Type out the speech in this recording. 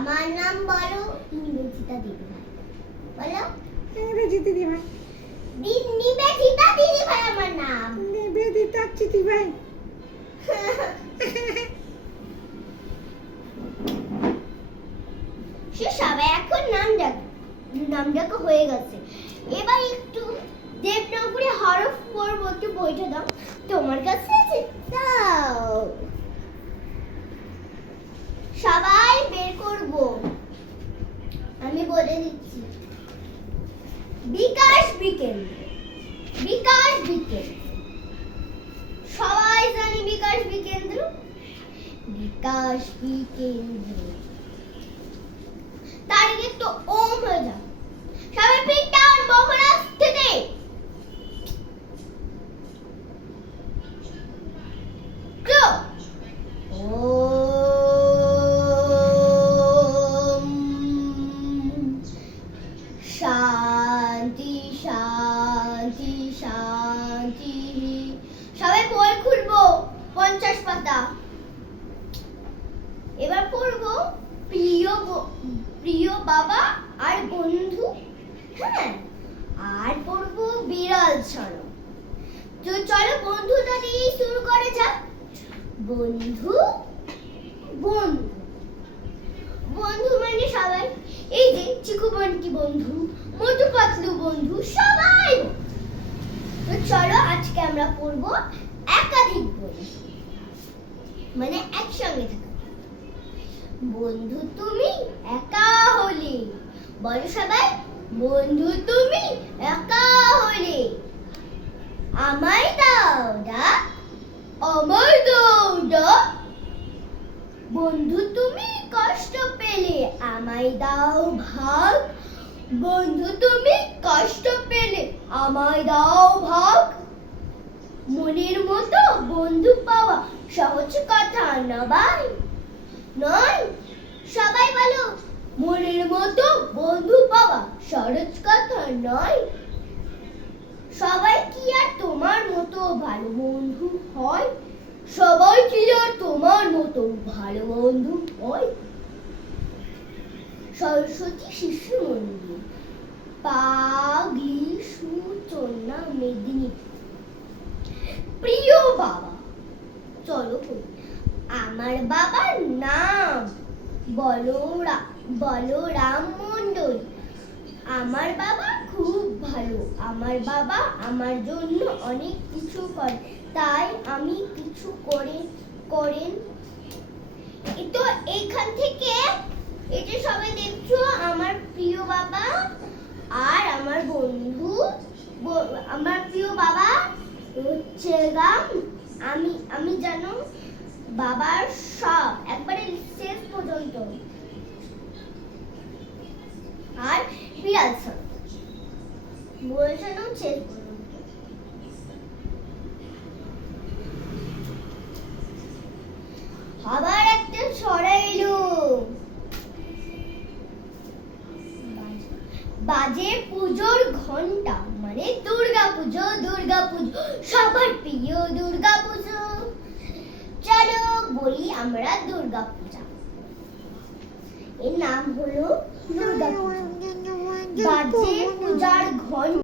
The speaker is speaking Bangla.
আমার নাম বলো নিবেদিতা দিদিভাই। বলো নিবেদিতা দিদিভাই। নিবেদিতা দিদিভাই আমার নাম। নিবেদিতা দিদিভাই। সে সবাই এখন নাম ডাকা হয়ে গেছে। এবার একটু দেবনাগরী হরফ পড়বো, একটু বইটা দাও। তোমার কাছে আছে? দাও। সবাই বের করব, আমি বলে দিচ্ছি। বিকাশ বিকেন্দ্র, বিকাশ বিকেন্দ্র, সবাই জানি বিকাশ বিকেন্দ্র, বিকাশ বিকেন্দ্র। তার আগে একটু ওম হয়ে যাও। সবাই পিঠটা বমরা স্থিতি। শান্তি শান্তি শান্তি। সবাই বই খুলবো 50 পাতা। এবার পড়বো প্রিয় বাবা আর বন্ধু। হ্যাঁ, আর পড়বো বিড়াল ছাড়ো। তো চলো বন্ধুটা দিয়ে শুরু করে যাক। বন্ধু বন্ধু বন্ধু মানে সবাই, এই যে চিকু বন্টি বন্ধু, মোটু পাতলু বন্ধু, সবাই। তো চলো আজকে আমরা পড়বো একাধিক বন্ধু, মানে একসঙ্গে থাকা। বন্ধু তুমি একা হলে, বলো সবাই, বন্ধু তুমি একা হলে আমায় দাও ডাক, আমায় দাও ডাক। বন্ধু তুমি কষ্ট পেলে আমায় দাও ভাগ, বন্ধু তুমি কষ্ট পেলে আমায় দাও ভাগ। মনের মতো বন্ধু পাওয়া সহজ কথা না ভাই, নয়। সবাই বলো, মনের মতো বন্ধু পাওয়া সহজ কথা নয়। সবাই কি আর তোমার মতো ভালো বন্ধু হয়? সবাই কি আর তোমার মতো ভালো বন্ধু হয়? সরস্বতী শিশু মন্দির, পাগলি সুচন্না মেদিনীপুর। প্রিয় বাবা, চলো আমার বাবার নাম বলরাম মণ্ডল। আমার বাবা খুব ভালো। আমার বাবা আমার জন্য অনেক কিছু করে, তাই আমি কিছু করেন। তো এইখান থেকে এই যে সবাই দেখছো, আমার প্রিয় বাবা আর আমার বন্ধু। আমার প্রিয় বাবা হচ্ছে আমি জানো বাবার সব একবারে শেষ পর্যন্ত, আর বিড়াল সব বলছেন শেষ পর্যন্ত। আবার একটা ছড়া এলো, বাজে পুজোর ঘন্টা, মানে দুর্গা পুজো। দুর্গা পুজো সবার প্রিয়, দুর্গা পুজো। চলো বলি আমরা দুর্গা পূজা। এর নাম হলো দুর্গা পূজা। বাজে পূজার ঘন্টা।